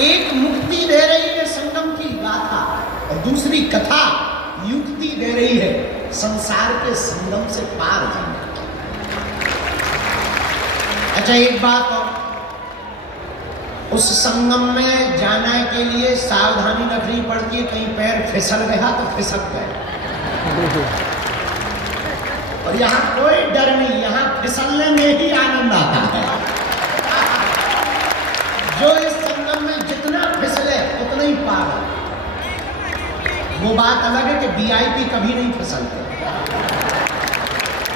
एक मुक्ति दे रही है संगम की गाथा और दूसरी कथा युक्ति दे रही है संसार के संगम से पार जाने की। अच्छा, एक बात और, उस संगम में जाने के लिए सावधानी रखनी पड़ती है, कहीं पैर फिसल गया तो फिसक गया। और यहाँ कोई डर नहीं, यहाँ फिसलने में ही आनंद आता है। जो इस संगम में जितना फिसले उतना ही पार है। वो बात अलग है कि वीआईपी कभी नहीं फिसलते,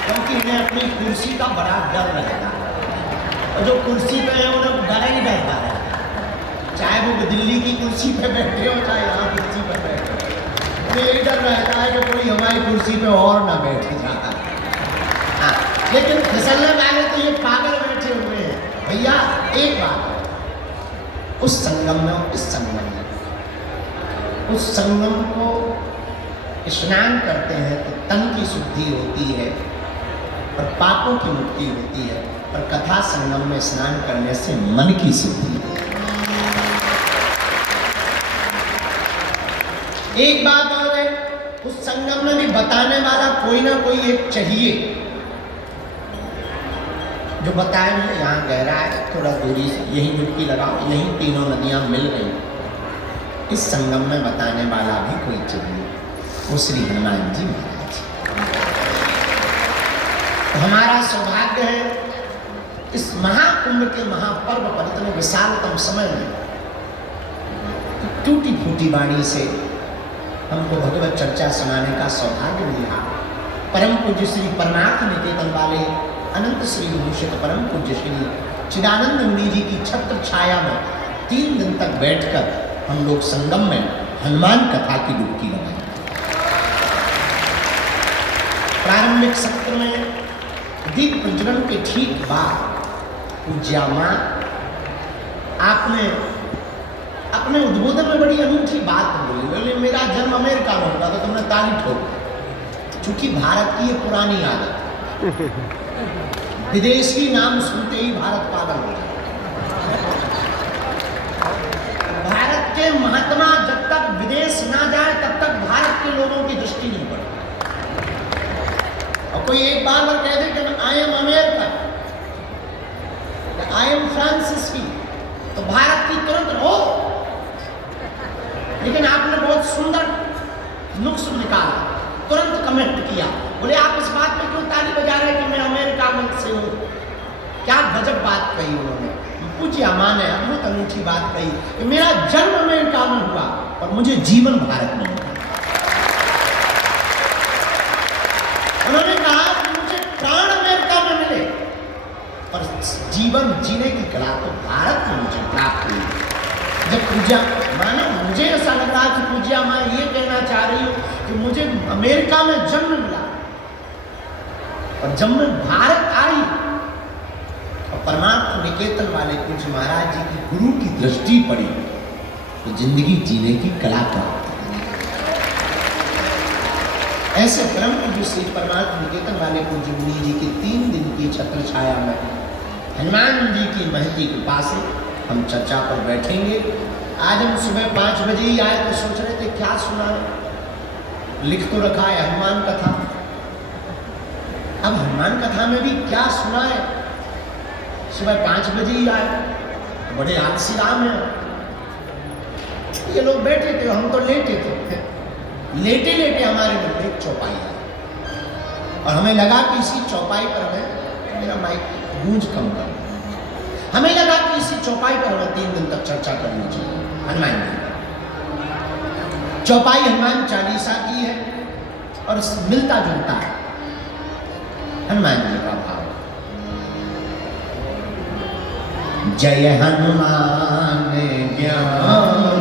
क्योंकि इन्हें अपनी कुर्सी का बड़ा डर रहता है। और जो कुर्सी पे है उन्हें डर ही रहता है, चाहे वो दिल्ली की कुर्सी पे बैठे हो चाहे यहाँ कुर्सी पे बैठे हो, उन्हें यही डर रहता है कि कोई हमारी कुर्सी पे और ना बैठ जाता है। हाँ, लेकिन फिसलने वाले तो ये पागल बैठे हुए हैं। भैया एक बात, उस संगम में, उस संगम को स्नान करते हैं तो तन की शुद्धि होती है और पापों की मुक्ति होती है, और कथा संगम में स्नान करने से मन की शुद्धि होती है। एक बात और है, उस संगम में भी बताने वाला कोई ना कोई एक चाहिए, जो बताए यहाँ गहरा है, थोड़ा दूरी से यहीं डुबकी लगाओ, यहीं तीनों नदियां मिल गई। इस संगम में बताने वाला भी कोई चाहिए, वो श्री हनुमान जी महाराज। तो हमारा सौभाग्य है इस महाकुंभ के महापर्व पर इतने विशालतम समय में टूटी फूटी वाणी से हमको भगवत चर्चा सुनाने का सौभाग्य मिला। परम पूज्य श्री परमार्थ निकेतन वाले अनंत श्री भूषित परम पूज्य श्री चिदानंद मुनि जी की छत्र छाया में 3 दिन तक बैठकर हम लोग संगम में हनुमान कथा की डुबकी लगाए। प्रारंभिक सत्र में दीप प्रज्वलन के ठीक बाद पूज्या मां आपने अपने उद्बोधन में बड़ी अनूठी बात बोली। मेरा जन्म अमेरिका में होगा तो तुमने ताली ठोक, चूंकि भारत की ये पुरानी आदत, विदेशी नाम सुनते ही भारत पागल हो जाता। भारत के महात्मा जब तक विदेश ना जाए तब तक भारत के लोगों की दृष्टि नहीं पड़ती। और कोई एक बार कह दे कि I am America, I am Francis की, तो भारत की तुरंत हो। लेकिन आपने बहुत सुंदर नुक्स निकाला, तुरंत कमेंट किया, बोले आप इस बात पे क्यों ताली बजा रहे हैं कि मैं अमेरिका में से हूँ। क्या गजब बात कही उन्होंने, पूज्य मां ने अद्भुत अनूठी बात कही कि मेरा जन्म अमेरिका में हुआ और मुझे जीवन भारत में हुआ। उन्होंने कहा कि मुझे प्राण अमेरिका में मिले और जीवन जीने की कला तो भारत में मुझे प्राप्त हुई। जब पूज्या मानो मुझे ऐसा लग रहा कि पूज्या मां ये कहना चाह रही हो कि मुझे अमेरिका में जन्म मिला और जब मैं भारत आई और परमार्थ निकेतन वाले पूज्य महाराज जी की गुरु की दृष्टि पड़ी तो जिंदगी जीने की कला प्राप्त। ऐसे परम पूज्य श्री परमार्थ निकेतन वाले पूज्य मुनि जी की 3 दिन की छत्र छाया में हनुमान जी की महती कृपा से हम चर्चा पर बैठेंगे। आज हम सुबह 5 बजे ही आए तो सोच रहे थे क्या सुना, लिख तो रखा है हनुमान कथा, अब हनुमान कथा में भी क्या सुना है। सुबह 5 बजे ही आए, बड़े आलसी राम हैं। ये लोग बैठे थे, हम तो लेटे थे। लेटे लेटे हमारे मन में एक चौपाई आई और हमें लगा कि इसी चौपाई पर हमें, मेरा माइक गूंज कम कर, हमें लगा कि इसी चौपाई पर हमें 3 दिन तक चर्चा करनी चाहिए हनुमान जी। चौपाई हनुमान चालीसा की है और मिलता जुलता है हनुमान जी का भाव। जय हनुमान ज्ञान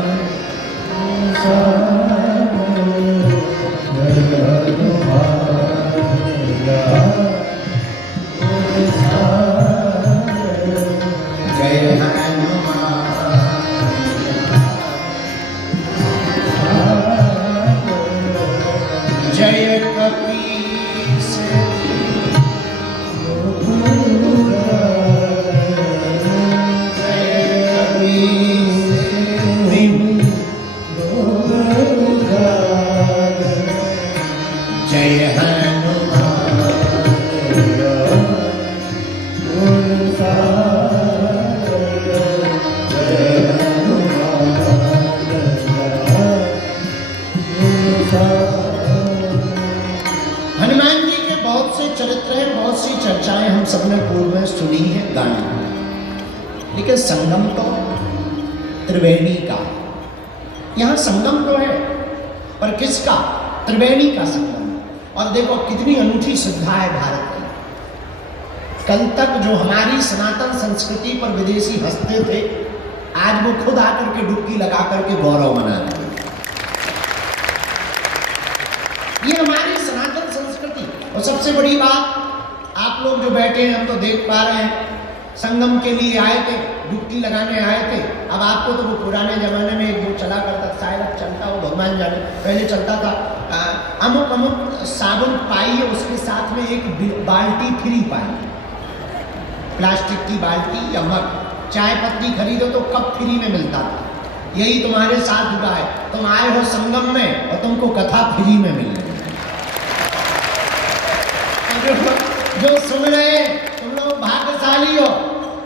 हनुमान जी के बहुत से चरित्र हैं, बहुत सी चर्चाएं हम सबने पूर्व में सुनी है गाने, लेकिन संगम तो त्रिवेणी का। यहाँ संगम तो है, पर किसका? त्रिवेणी का संगम। और देखो कितनी अनूठी श्रद्धा है भारत की। कल तक जो हमारी सनातन संस्कृति पर विदेशी हंसते थे, आज वो खुद आकर के डुबकी लगा करके गौरव मना रहे हैं। ये हमारी सनातन संस्कृति। और सबसे बड़ी बात, आप लोग जो बैठे हैं हम तो देख पा रहे हैं, संगम के लिए आए थे, डुबकी लगाने आए थे। अब आपको तो वो पुराने जमाने में एक वो चला करता, शायद अब चलता हो भगवान जाने, पहले चलता था, अमुक अमुक साबुन पाई है, उसके साथ में एक बाल्टी फ्री पाई, प्लास्टिक की बाल्टी या मग। चाय पत्ती खरीदो तो कप फ्री में मिलता था। यही तुम्हारे साथ हुआ है, तुम आए हो संगम में और तुमको कथा फ्री में मिल रही है। जो सुन रहे तुम लोग भाग्यशाली हो,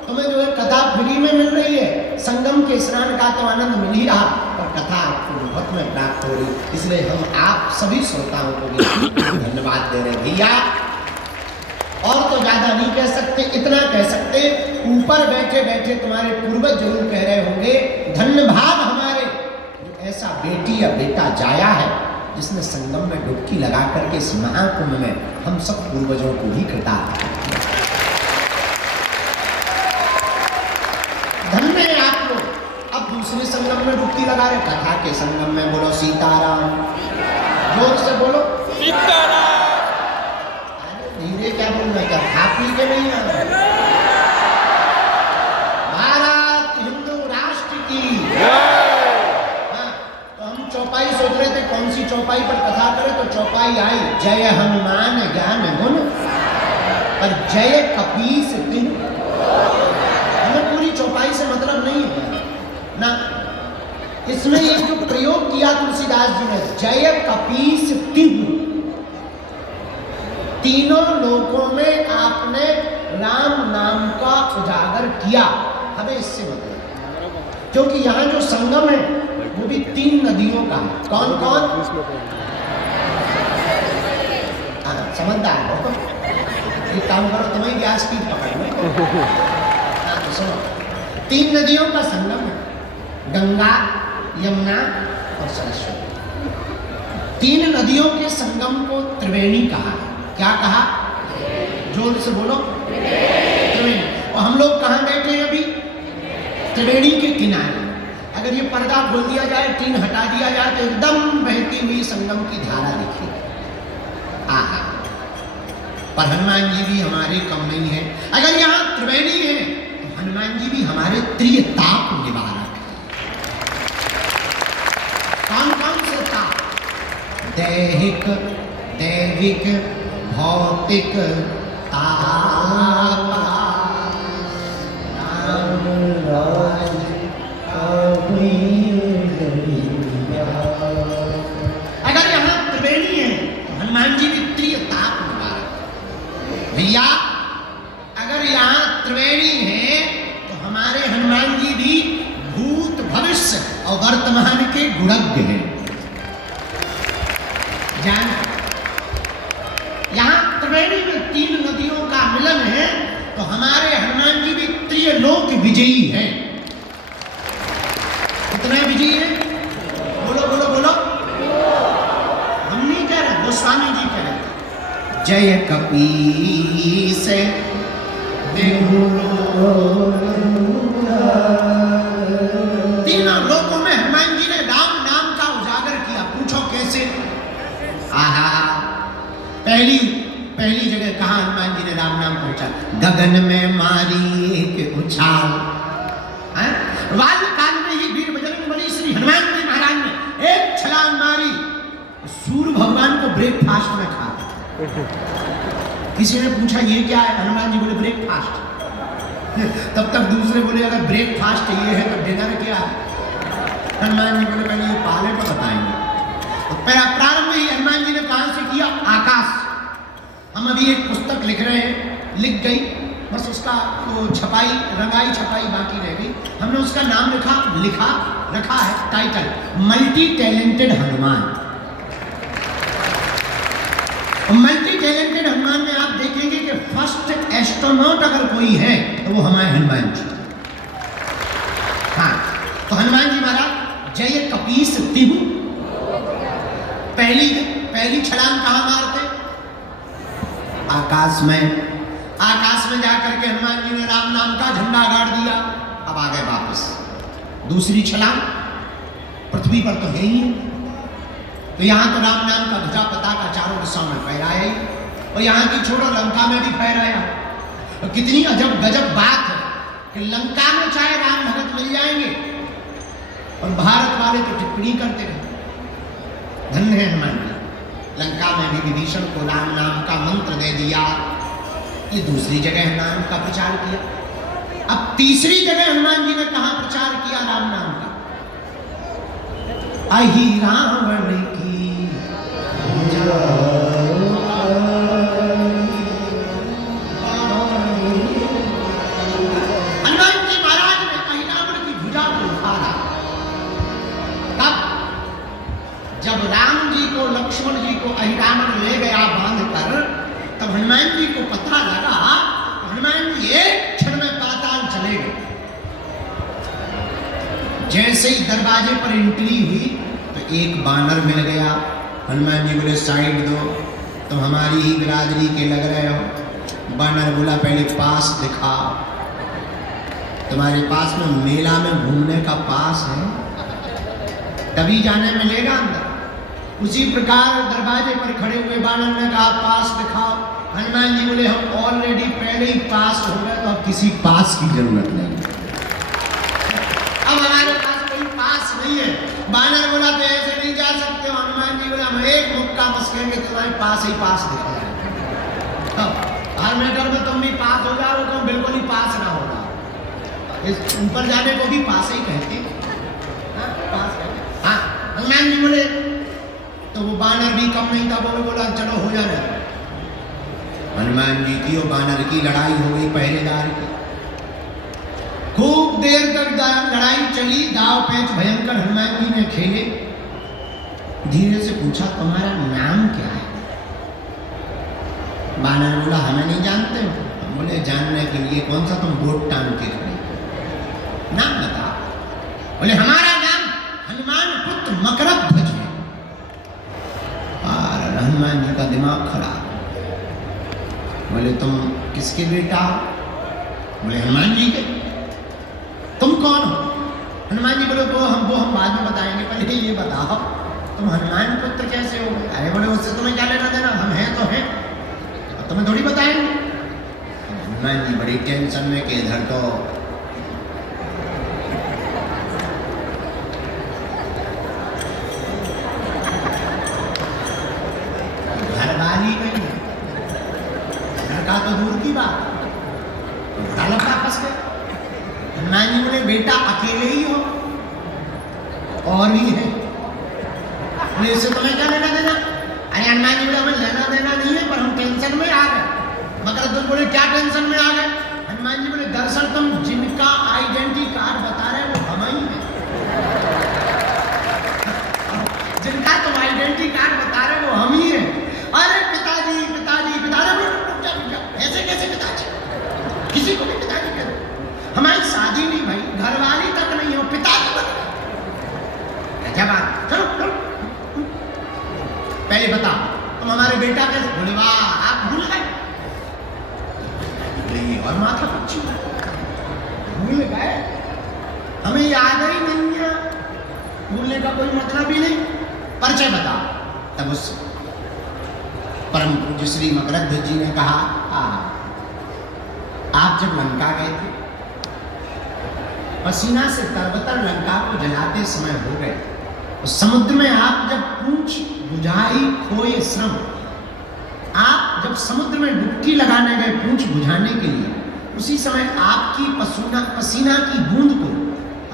तुम्हें जो है कथा फ्री में मिल रही है। संगम के स्नान का तो आनंद मिल ही रहा, पर कथा आपको मुफ्त में प्राप्त हो रही। इसलिए हम आप सभी श्रोताओं को भी धन्यवाद दे रहे हैं भैया। और तो ज्यादा नहीं कह सकते, इतना कह सकते, ऊपर बैठे बैठे तुम्हारे पूर्वज जरूर कह रहे होंगे, धन्य भाग हमारे जो ऐसा बेटी या बेटा जाया है, जिसने संगम में डुबकी लगा करके इस महाकुंभ में हम सब पूर्वजों को भी कृतार्थ किया। धन्य है आप लोग। अब दूसरे संगम में डुबकी लगा रहे, कथा के संगम में बोलो सीताराम, जोर से बोलो सीताराम। धीरे क्या बोलना, क्या खा पी के नहीं आ रहा? भारत हिंदू राष्ट्र की। हाँ, तो हम चौपाई सोच रहे थे कौन सी चौपाई पर कथा करें, तो चौपाई आई जय हनुमान ज्ञान गुण और जय कपीस तिन्ह। हमें पूरी चौपाई से मतलब नहीं है ना, इसमें एक जो प्रयोग किया तुलसीदास जी ने, जय कपीस तिन्ह। तीनों लोकों में आपने राम नाम का उजागर किया। हमें इससे मतलब, क्योंकि यहाँ जो संगम है वो भी 3 नदियों का है। कौन कौन? समझदार हो, एक काम करो, तुम्हें व्यास की पकड़ में। तो सुनो, 3 नदियों का संगम है, गंगा, यमुना और सरस्वती। 3 नदियों के संगम को त्रिवेणी कहा। क्या कहा? जोर से बोलो त्रिवेणी। और हम लोग कहाँ बैठे हैं अभी? त्रिवेणी के किनारे। अगर ये पर्दा खोल दिया जाए, टीन हटा दिया जाए, तो एकदम बहती हुई संगम की धारा दिखेगी। आहा, पर हनुमान जी भी हमारे कम नहीं है। अगर यहाँ त्रिवेणी है तो हनुमान जी भी हमारे त्रिताप निवारक है। कौन कौन से ताप? दैहिक, दैविक, भौतिक ताप। अगर यहाँ त्रिवेणी है तो हनुमान जी भी त्रिताप निवारक। भैया अगर यहाँ त्रिवेणी है तो हमारे हनुमान जी भी भूत, भविष्य और वर्तमान के गुणज्ञ हैं। जान, यहाँ त्रिवेणी में 3 नदियों का मिलन है, तो हमारे हनुमान जी भी त्रिलोक विजयी हैं। कितना विजयी है? बोलो बोलो बोलो। हम नहीं कह रहे, गोस्वामी जी कह रहे। जय कपीस तीनों लोकों में हनुमान जी ने राम नाम का उजागर किया। पूछो कैसे? आहा, पहली जगह कहा हनुमान जी ने राम नाम पहुंचा? गगन में मारी एक उछाल। वायु काल में ही वीर बजरंगबली श्री हनुमान जी महाराज ने एक छलांग मारी, सूर्य भगवान को ब्रेकफास्ट में खा। किसी ने पूछा ये क्या है? हनुमान जी बोले ब्रेकफास्ट। तब तक दूसरे बोले अगर ब्रेकफास्ट ये है तो डिनर क्या है? हनुमान जी बोले पहले ये पाले तो बताएंगे। प्रारंभ ही हनुमान जी ने कहां से किया? आकाश। हम अभी एक पुस्तक लिख रहे हैं, लिख गई, बस उसका वो छपाई, रंगाई छपाई बाकी रह गई। हमने उसका नाम रखा है title, multi talented Hanuman. Multi talented Hanuman में आप देखेंगे कि फर्स्ट एस्ट्रोनॉट अगर कोई है तो वो हमारे हनुमान जी। हाँ, तो हनुमान जी महाराज जय कपीस तिहु, पहली छलांग कहाँ मारते? आकाश में जाकर के हनुमान जी ने राम नाम का झंडा गाड़ दिया। अब आ गए वापस। दूसरी छलांग पृथ्वी पर तो है ही है, तो यहां तो राम नाम का ध्वजा पताका चारों दिशाओं में फहराया ही, और यहां की छोड़ो लंका में भी फहराया। तो कितनी अजब गजब बात है कि लंका में चाहे राम भगत मिल जाएंगे और भारत वाले तो टिप्पणी करते रहे। धन्य है हनुमान जी, लंका में भी विभीषण को राम नाम का मंत्र दे दिया। ये दूसरी जगह नाम का प्रचार किया। अब तीसरी जगह हनुमान जी ने कहां प्रचार किया राम नाम का? अहि रावण की हनुमान जी महाराज ने अहि रावण की भुजा को उठाया। तब जब राम जी को, लक्ष्मण जी को अहि रावण ले गया बांध कर, तब हनुमान जी को पता लगा, हनुमान जी एक क्षण में पाताल चले गए। जैसे ही दरवाजे पर एंट्री हुई तो एक बानर मिल गया। हनुमान जी बोले साइड दो, तुम हमारी ही बिरादरी के लग रहे हो। बानर बोला पहले पास दिखा, तुम्हारे पास में मेला में घूमने का पास है, तभी जाने मिलेगा अंदर। उसी प्रकार दरवाजे पर खड़े हुए बानर ने कहा पास दिखाओ। हनुमान जी बोले हम ऑलरेडी पहले ही पास हो गए, तो अब किसी पास की जरूरत नहीं, अब हमारे पास कोई पास नहीं है। बानर बोला तो ऐसे नहीं जा सकते हो। हनुमान जी बोला हम एक मुक्का मस्केंगे, तुम्हारे पास ही पास दिख जाए। हर मैटर में तुम भी पास हो जाओ, तुम बिल्कुल ही पास ना हो जाओ। इस ऊपर जाने को भी पास ही कहते हैं। हाँ, हनुमान जी बोले तो वो बानर भी कम नहीं था, वो भी बोला चलो हो जाना। हनुमान जी की और बानर की लड़ाई हो गई, पहरेदार की। खूब देर तक लड़ाई चली, दाव पेच भयंकर हनुमान जी ने खेले। धीरे से पूछा तुम्हारा नाम क्या है? बानर बोला हमें नहीं जानते हो। हम बोले जानने के लिए कौन सा तुम बोट टांग के खड़े, नाम बता। बोले हमारा नाम हनुमान पुत्र मकरध्वज है। और हनुमान जी का दिमाग खराब। बोले तुम किसके बेटा हो? बोले हनुमान जी के। तुम कौन हो? हनुमान जी बोले वो हम बाद में बताएंगे, पहले ये बताओ तुम हनुमान पुत्र कैसे हो गए? अरे बोले उससे तुम्हें क्या लेना देना, हम हैं तो हैं, अब तुम्हें थोड़ी बताएंगे। हनुमान जी बड़ी टेंशन में कि इधर तो घरवाली नहीं है, लड़का तो दूर की बात, बड़ा लड़का फंस गया। हनुमान जी बोले बेटा अकेले ही हो और भी है? बोले इससे तुम्हें क्या लेना देना? अरे हनुमान जी बोले हमें लेना देना नहीं है, पर हम टेंशन में आ गए। मकरध्वज बोले क्या टेंशन में आ गए? हनुमान जी बोले दरअसल तुम जिनका आइडेंटिटी कार्ड बता रहे हो वो हम ही हैं। जिनका तुम आइडेंटिटी कार्ड बता रहे हो वो हम ही हैं। अरे पिताजी पिताजी पिताजी, ऐसे कैसे पिताजी? किसी को भी पिताजी कह दो, हमारी शादी नहीं भाई, घरवाली तक नहीं हो, पिताजी बन गए। क्या बात, चलो चलो पहले बता तुम हमारे बेटा कैसे? बोले वाह आप भूल गए। और माथा पच्ची भूल गए, हमें याद ही नहीं है, भूलने का कोई मतलब ही नहीं। परिचय बता। तब उस परम पूज्य श्री मकरध्वज जी ने कहा आप जब लंका गए थे, पसीना से तरबतर लंका को जलाते समय हो गए, उस समुद्र में आप जब पूंछ बुझाई खोए श्रम, आप जब समुद्र में डुबकी लगाने गए पूंछ बुझाने के लिए, उसी समय आपकी पसीना की बूंद को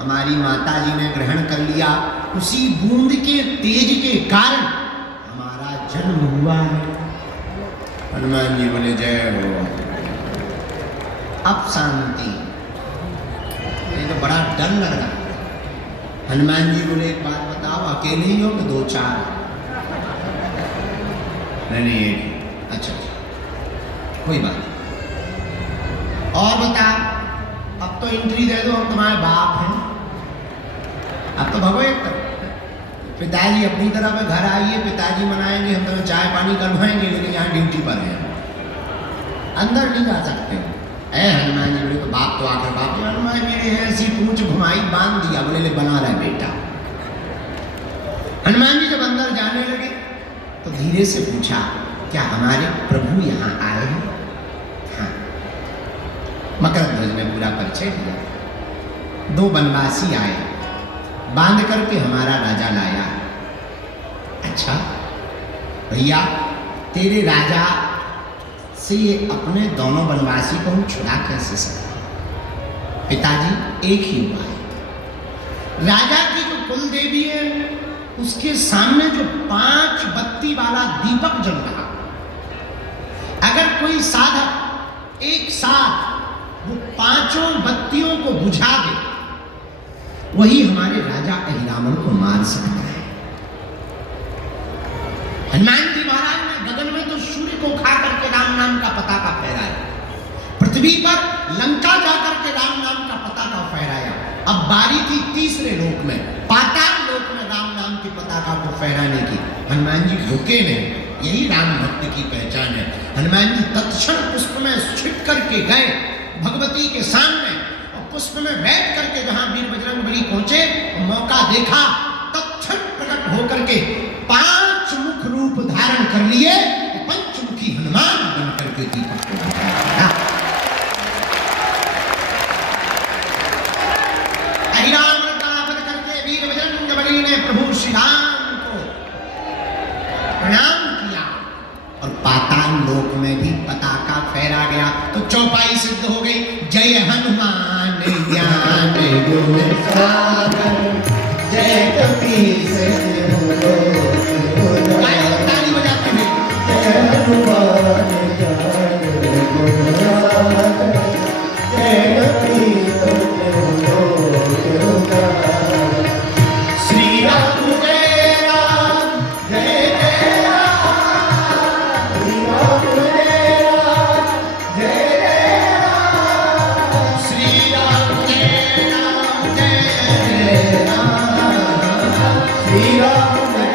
हमारी माता जी ने ग्रहण कर लिया। उसी बूंद के तेज के कारण हमारा जन्म हुआ है। हनुमान जी बोले जय हो। अब शांति। ये तो बड़ा डर लग रहा है। हनुमान जी बोले एक बात बताओ, अकेले ही हो कि दो चार? नहीं एक। अच्छा कोई बात नहीं। और बता, अब तो एंट्री दे दो, हम तुम्हारे बाप हैं। अब तो भगो एक तरफ। पिताजी अपनी तरफ घर आइए, पिताजी मनाएंगे, हम तुम्हें चाय पानी करवाएंगे, लेकिन यहाँ ड्यूटी पर हैं, अंदर नहीं जा सकते। ऐ हनुमान जी बोले तो बाप तो आकर बाप, हनुमान मेरे ऐसी पूंछ घुमाई, बांध दिया, बोले ले बना रहा बेटा। हनुमान जी जब अंदर जाने लगे तो धीरे से पूछा, क्या हमारे प्रभु यहाँ आए हैं? हाँ। मकरध्वज ने पूरा परिचय दिया। दो बनवासी आए, बांध करके हमारा राजा लाया। अच्छा भैया, तेरे राजा से ये अपने दोनों बनवासी को हम छुड़ा कैसे सकते? पिताजी एक ही उपाय, राजा की जो कुल देवी है उसके सामने जो 5 बत्ती वाला दीपक जल रहा, अगर कोई साधक एक साथ वो 5 बत्तियों को बुझा दे, वही हमारे राजा अहिरावण को मार सकता है। हनुमान जी महाराज ने गगन में तो सूर्य को खा करके राम नाम का पताका फहराया, पृथ्वी पर लंका जाकर के राम नाम का पताका फहराया। अब बारी थी तीसरे लोक में, पाताल लोक में राम नाम की पताका को फहराने की। हनुमान जी रुके नहीं, यही राम भक्त की पहचान है। हनुमान जी तत्क्षण पुष्प में छिप करके गए भगवती के सामने, पुष्प में बैठ करके जहां वीर बजरंगबली पहुंचे, मौका देखा, तत्क्षण प्रकट होकर के 5 मुख रूप धारण कर लिए, पंचमुखी हनुमान बन करके दीपक को बुझाया। अहिरावण का वध करके वीर बजरंगबली ने प्रभु श्री राम को प्रणाम किया और पाताल लोक में भी पताका फहरा गया। तो चौपाई सिद्ध हो गई, जय हनुमान ज्ञान गुण सागर, जय कपीस ताली बजाते हैं, जय हनुमान ज्ञान गुण सागर, जय कपीस श्री राम जय राम, जय जय राम, श्री राम जय राम, जय जय राम, श्री राम जय राम, जय राम, श्री राम जय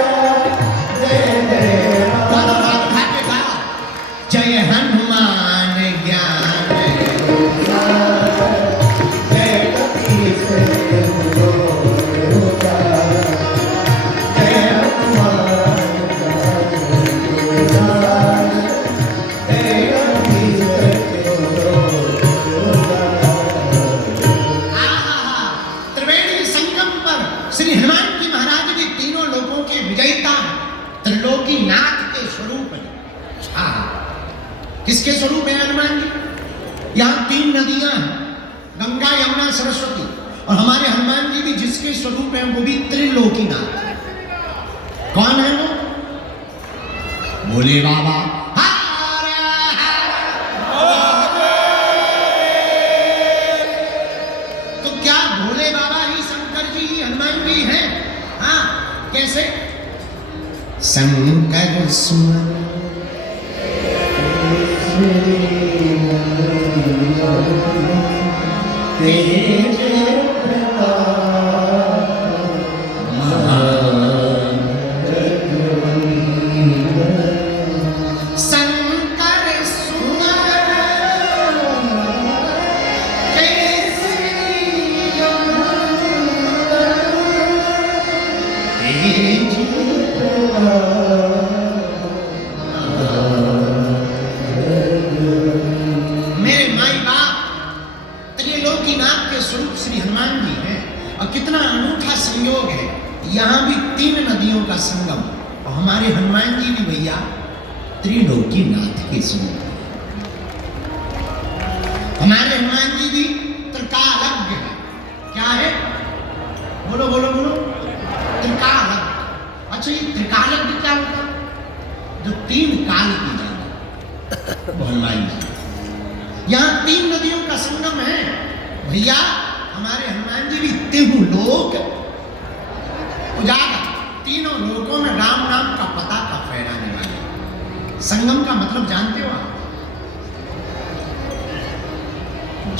राम, जय जय राम। जय हनुमान ज्ञान गुण सागर, जय कपीस किसके स्वरूप है हनुमान जी? यहाँ 3 नदियां हैं, गंगा यमुना सरस्वती, और हमारे हनुमान जी भी जिसके स्वरूप हैं वो भी त्रिलोकीनाथ। कौन है वो? भोले बाबा। तो क्या भोले बाबा ही शंकर जी ही हनुमान जी हैं? हाँ, कैसे? शंकर सुमन तेज शंकर सुमन कितना अनूठा संयोग है। यहाँ भी 3 नदियों का संगम, और हमारे हनुमान जी भी भैया त्रिलोकीनाथ के स्वरूप। हमारे हनुमान जी भी त्रिकालज्ञ है। क्या है? बोलो बोलो बोलो। त्रिकालज्ञ। अच्छा, ये त्रिकालज्ञ क्या होता है? जो 3 काल की जाने, वो हनुमान जी। यहाँ 3 भैया हमारे हनुमान जी भी तीनों लोक उजागर, तीनों लोकों में राम नाम का पता का फहराने वाले। संगम का मतलब जानते हो आप?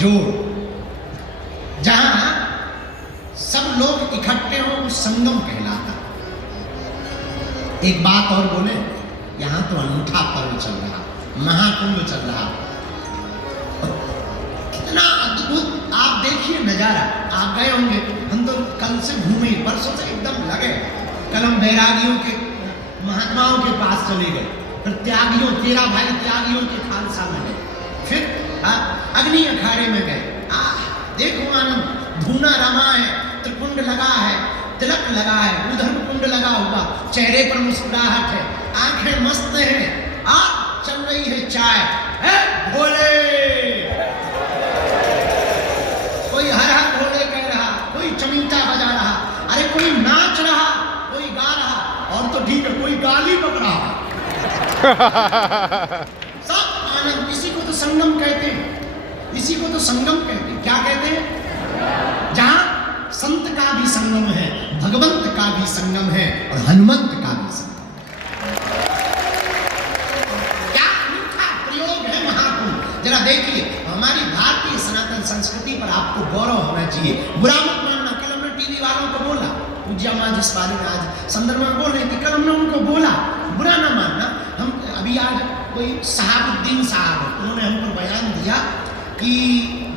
जोड़, जहां सब लोग इकट्ठे हो उस संगम कहलाता। एक बात और बोले, यहां तो अनूठा पर्व चल रहा, महाकुंभ चल रहा, कितना अद्भुत। आप देखिए नजारा, आप गए होंगे, हम तो कल से घूमे, परसों से एकदम लगे। कल हम बैरागियों के महात्माओं के पास चले गए, फिर त्यागियों, 13 भाई त्यागियों के खालसा में गए, फिर अग्नि अखाड़े में गए। देखो आनंद, धूना रमा है, त्रिकुंड लगा है, तिलक लगा है, उधर कुंड लगा हुआ, चेहरे पर मुस्कुराहट है, आंखें मस्त हैं, चल रही है चाय है। भोले, कोई हर हर भोले कह रहा, कोई चमीटा बजा रहा, अरे कोई नाच रहा, कोई गा रहा, और तो ठीक है कोई गाली बक रहा। सब आनंद। इसी को तो संगम कहते हैं, इसी को तो संगम कहते हैं। क्या कहते हैं? जहां संत का भी संगम है, भगवंत का भी संगम है, और हनुमंत का भी संगम। क्या अनूठा प्रयोग है महाकुंभ। जरा देखिए, हमारी भारतीय सनातन संस्कृति पर आपको गौरव होना चाहिए। बुरा मत मानना, कल हमने टीवी वालों को बोला, पूज्या मां जिस बारे में आज संदर्भ में बोल रही थी, कल हमने उनको बोला, बुरा ना मानना। हम अभी आज कोई सहाबुद्दीन साहब, उन्होंने हमको बयान दिया कि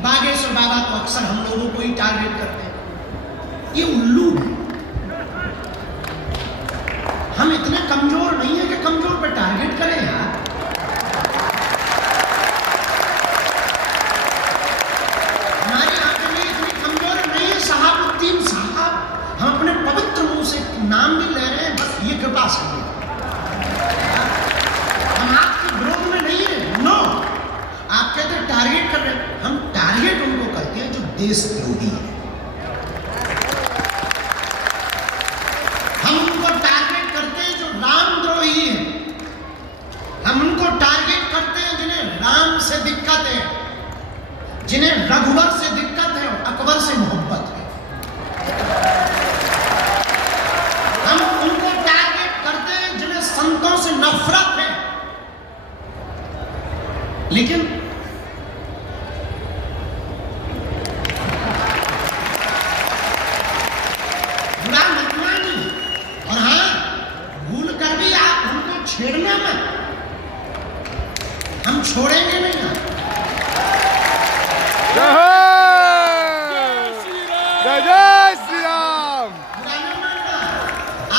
बागेश्वर बाबा तो अक्सर हम लोगों को ही टारगेट करते हैं। ये उल्लू है। हम इतने कमजोर नहीं है कि कमजोर पे टारगेट करें यार। हमारी आंखें में इतनी कमजोर नहीं है। सहाबुद्दीन साहब, हम अपने पवित्र मुंह से नाम भी ले रहे हैं, बस ये कृपा से हम आपके विरोध में नहीं है। नो, आप कहते हैं टारगेट कर रहे हैं, हम टारगेट उनको करते हैं जो देशद्रोही है। हम उनको टारगेट करते हैं जो रामद्रोही है। हम उनको टारगेट करते हैं जिन्हें राम से दिक्कत है, जिन्हें रघुवर से दिक्कत है और अकबर से मोहब्बत है। हम उनको टारगेट करते हैं जिन्हें संतों से नफरत है। लेकिन बुरा मत मानिए, और हाँ, भूल कर भी आप हमको छेड़ना मत, हम छोड़ेंगे नहीं। जय श्री राम। बुरा ना मानना।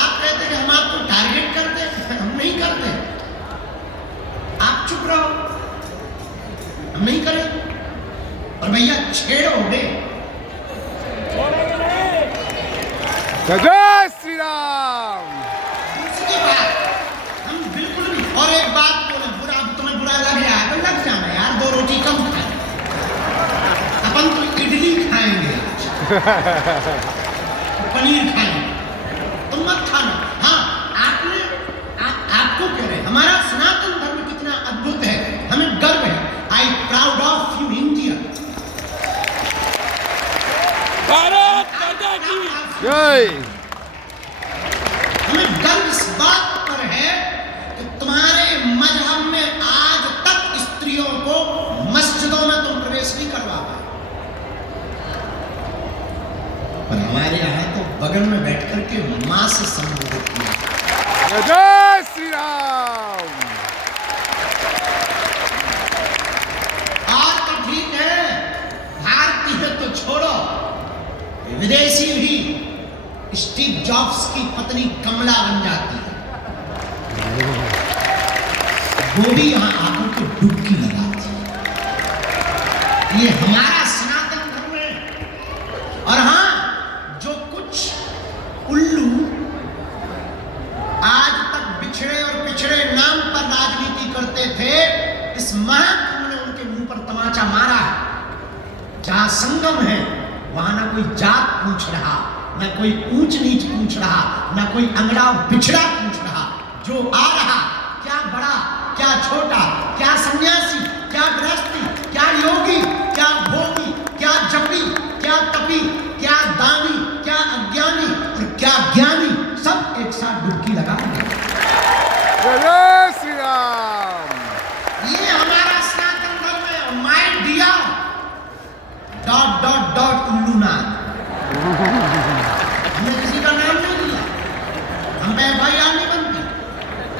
आप कहते कि हम आपको टारगेट करते हैं, हम नहीं करते। आप चुप रहो, हम नहीं करें। और भैया छेड़ोगे, जय श्री राम। दूसरी बात हम बिल्कुल भी। और एक बात बोले, बुरा तुम्हें बुरा लग रहा है तो लग जाना यार, 2 रोटी कम खाए, अपन तो इडली खाएंगे आज, पनीर खाएंगे, तुम मत खाना। हाँ, आपको कह रहे, हमारा सनातन धर्म कितना अद्भुत है, हमें गर्व है। I proud of you India. Bharat माता की जय। हमें गर्व इस बात पर है कि तुम्हारे मजहब में आज तक स्त्रियों को मस्जिदों में तुम प्रवेश नहीं करवा पाए, पर हमारे यहाँ तो बगल में बैठ करके मां से संबोधित किया। जय श्री राम। और तो ठीक है, भारतीय तो छोड़ो, विदेशी भी स्टीव जॉब्स की पत्नी कमला बन जाती है, वो भी यहां आकर के डुबकी लगाती है। ये हमारा सनातन धर्म है। और हां, जो कुछ उल्लू आज तक बिछड़े और पिछड़े नाम पर राजनीति करते थे, इस महाकुंभ ने उनके मुंह पर तमाचा मारा है। जहां संगम है वहां ना कोई जात पूछ रहा, ना कोई ऊंच नीच पूछ रहा, ना कोई अंगड़ा बिछड़ा पूछ रहा। जो आ रहा, क्या बड़ा क्या छोटा, क्या सन्यासी क्या गृहस्थी, क्या योगी क्या भोगी, क्या जपी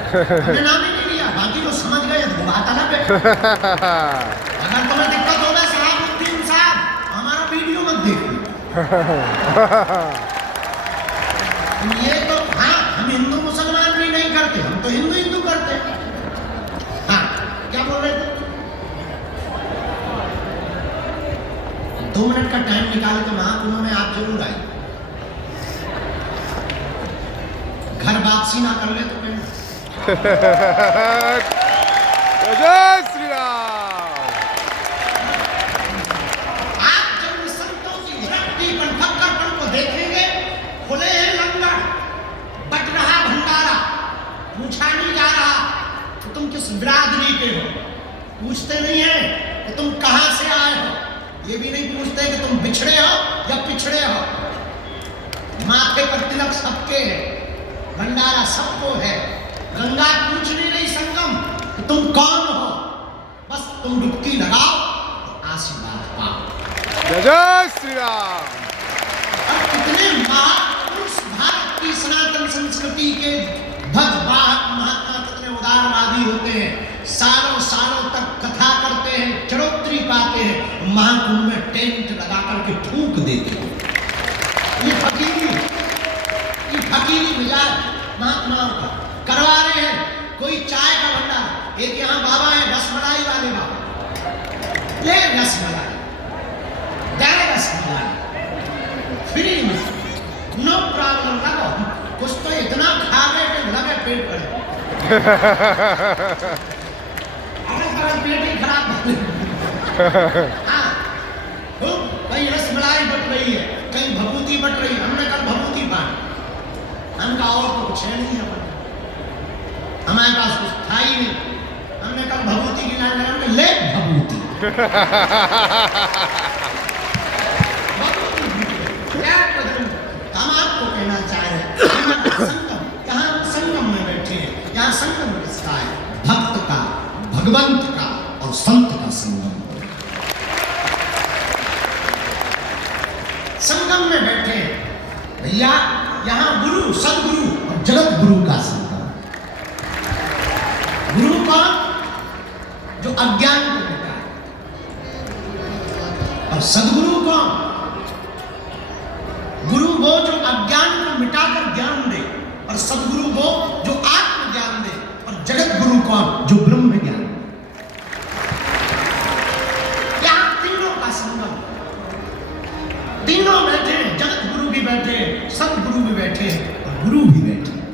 हमने नाम ही नहीं लिया, बाकी जो समझ गए तो बात अलग है। अगर तुम्हें दिक्कत होगा सलाहुद्दीन साहब, हमारा वीडियो मत देखो। ये तो हाँ, हम हिंदू मुसलमान भी नहीं करते, हम तो हिंदू हिंदू करते हैं। हाँ, क्या बोल रहे थे? 2 मिनट का टाइम निकाल के महाकुंभ में आप जरूर आए। घर वापसी ना कर ले तो कहीं। जय श्री राम। आप जब संतों की भक्ति फक्करपन को देखेंगे, खुले हैं लंगर, बट रहा भंडारा, पूछा नहीं जा रहा कि तुम किस बिरादरी के हो, पूछते नहीं है कि तुम कहां से आए हो, ये भी नहीं पूछते कि तुम बिछड़े हो या पिछड़े हो। माथे पर तिलक सबके है, भंडारा सबको है। गंगा पूछनी नहीं संगम कि तुम कौन हो, बस तुम डुबकी लगाओ तो आशीर्वाद पाओ। जय श्री राम। और कितने महापुरुष भारत की सनातन संस्कृति के भक्त महात्मा कितने उदारवादी होते हैं, सालों सालों तक कथा करते हैं, चढ़ोतरी पाते हैं, महाकुंभ में टेंट लगा करके थूक देते हैं। ये फकीरी मिजाज महात्माओं का करवा रहे हैं। कोई चाय का भंडार, एक यहाँ बाबा है रसमलाई वाले बाबा, ले रसमलाई, दे रसमलाई फ्री में, नो प्रॉब्लम। लगो कुछ तो इतना खा गए कि लगे पेट पर। अरे पेट ही खराब। हाँ, कहीं रसमलाई बट रही है, कहीं भभूति बट रही है। हमने कल भभूति बांटी, हमका और तो कुछ है नहीं, हमारे पास कुछ था ही नहीं। हमने कल भभूति की लाइन लगा, ले भभूति। हम आपको कहना चाह रहे हैं, संगम, यहाँ संगम में बैठे हैं। यहाँ संगम किसका है? भक्त का, भगवंत का और संत का संगम। संगम में बैठे हैं भैया, यहाँ गुरु, सदगुरु और जगत गुरु का संगम। गुरु कौन? जो अज्ञान को मिटाए। और सदगुरु कौन? गुरु वो जो अज्ञान को मिटाकर ज्ञान दे, और सदगुरु वो जो आत्म ज्ञान दे। और जगत गुरु कौन? जो ब्रह्म ज्ञान। यहाँ तीनों का संगम, तीनों बैठे हैं, जगत गुरु भी बैठे हैं, सदगुरु भी बैठे हैं और गुरु भी बैठे हैं।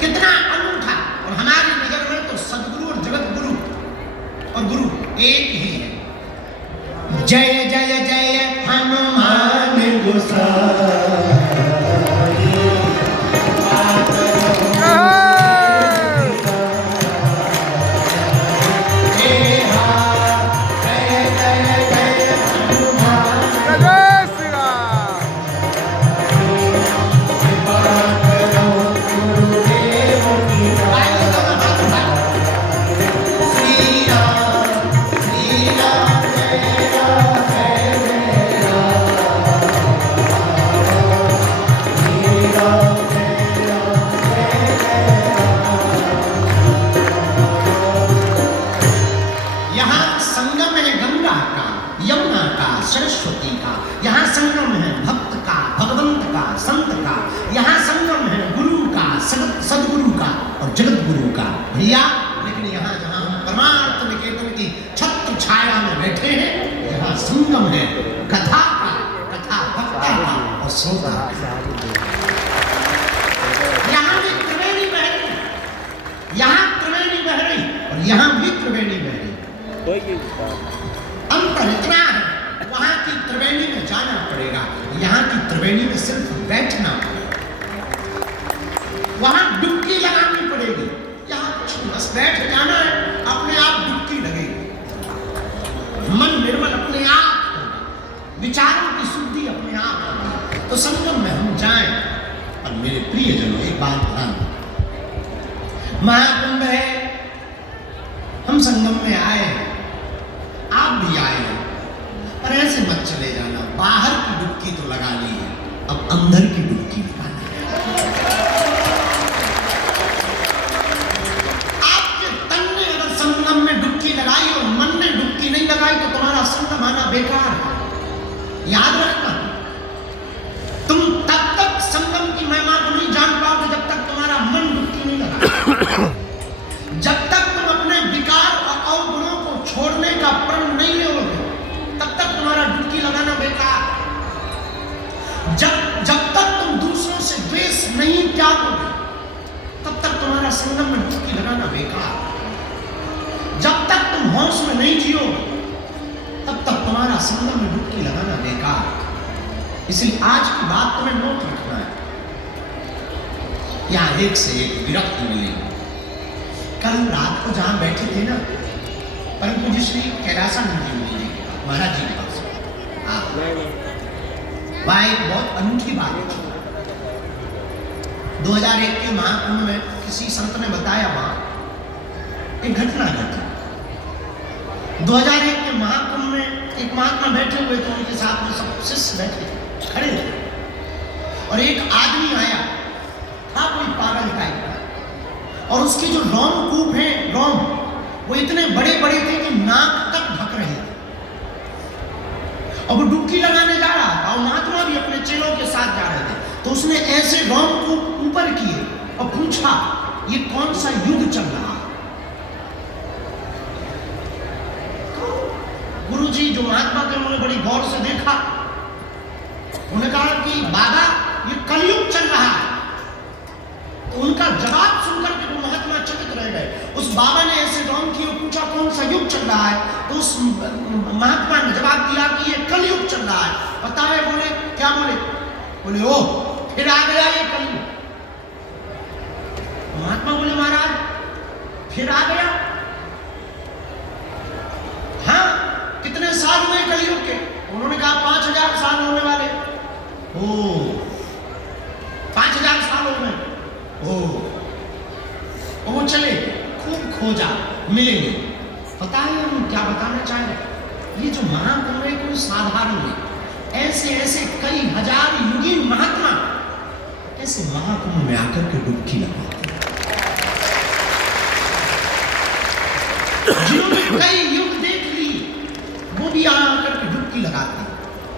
कितना अनूठा। और हमारी नजर में तो सदगुरु और जगत गुरु और गुरु एक ही है। जय जय जय हनुमान गोसाई। सरस्वती का, यहाँ संगम है भक्त का, भगवंत का, संत का। यहाँ संगम है गुरु का, सदगुरु का और जगत गुरु का। भैया लेकिन यहाँ जहाँ हम परमार्थ निकेतन की छत्र छाया में बैठे हैं, यहाँ संगम है कथा का, कथा भक्ता का और श्रोता का। यहाँ भी त्रिवेणी बह रही, यहाँ त्रिवेणी बह रही और यहाँ भी त्रिवेणी बह रही। अंतर इतना है, वहां की त्रिवेणी में जाना पड़ेगा, यहाँ की त्रिवेणी में सिर्फ बैठना पड़ेगा। वहां डुबकी लगानी पड़ेगी, यहाँ कुछ बस बैठ जाना है, अपने आप डुबकी लगेगी। मन निर्मल अपने आप होगा, विचारों की शुद्धि अपने आप होगी। तो संगम में हम जाएं। और मेरे प्रियजनों एक बात ध्यान, महाकुंभ है, हम संगम में आए हैं, आप भी आए हैं, पर ऐसे मत चले जाना। बाहर की डुबकी तो लगा ली है, अब अंदर की डुबकी लगाना है। याद रखना, तुम तब तक संगम की महिमा को नहीं जान पाओगे जब तक तुम्हारा मन डुबकी नहीं लगा। जब तक तुम अपने विकार और अवगुणों को छोड़ने का प्रण नहीं लोगे तब तक तुम्हारा डुबकी लगाना बेकार। जब तक तुम दूसरों से द्वेष नहीं त्यागोगे तब तक तुम्हारा संगम में डुबकी लगाना बेकार। जब तक तुम होश में नहीं जियोगे तब तक तुम्हारा संगम में डुबकी लगाना बेकार। इसलिए आज की बात तुम्हें नोट रखना है। यहां एक से एक विरक्ति मिलेगी। कल रात को जहां बैठे थे ना, परम पूज्य श्री कैलासानंद जी महाराज जी के पास, वहां एक बहुत अनूठी बात है। 2001 के महाकुंभ में किसी संत ने बताया, वहां एक घटना घटी। 2001 के महाकुंभ में एक महात्मा बैठे हुए थे, उनके साथ में सब शिष्य बैठे थे, खड़े थे, और एक आदमी आया था, कोई पागल टाइप का, और उसके जो रोमकूप हैं, रोम वो इतने बड़े बड़े थे कि नाक तक ढक रहे थे, और वो डुबकी लगाने जा रहा था, और महात्मा भी अपने चेलों के साथ जा रहे थे। तो उसने ऐसे रोमकूप ऊपर किए और पूछा, ये कौन सा युग चल रहा है? गुरुजी जो महात्मा थे उन्होंने बड़ी गौर से देखा, उन्होंने कहा कि बाबा ये कलयुग चल रहा है। तो उनका जवाब सुनकर के वो महात्मा चकित रह गए। उस बाबा ने ऐसे रोम किए, पूछा कौन सा युग चल रहा है? तो उस महात्मा ने जवाब दिया कि ये कलयुग चल रहा है। पता है बोले क्या? बोले ओ फिर आ गया ये कलयुग। महात्मा बोले महाराज फिर आ गया? हाँ, कितने साल हुए कलयुग के? उन्होंने कहा 5000 साल होने वाले। ओ 5000 साल हो गए। वो चले, खूब खोजा, मिले नहीं। पता है हम क्या बताना चाह रहे? ये जो महाकुंभ है कोई साधारण नहीं। ऐसे ऐसे कई हजार युगी महात्मा ऐसे महाकुंभ में आकर के डुबकी लगाते हैं, जिन्होंने कई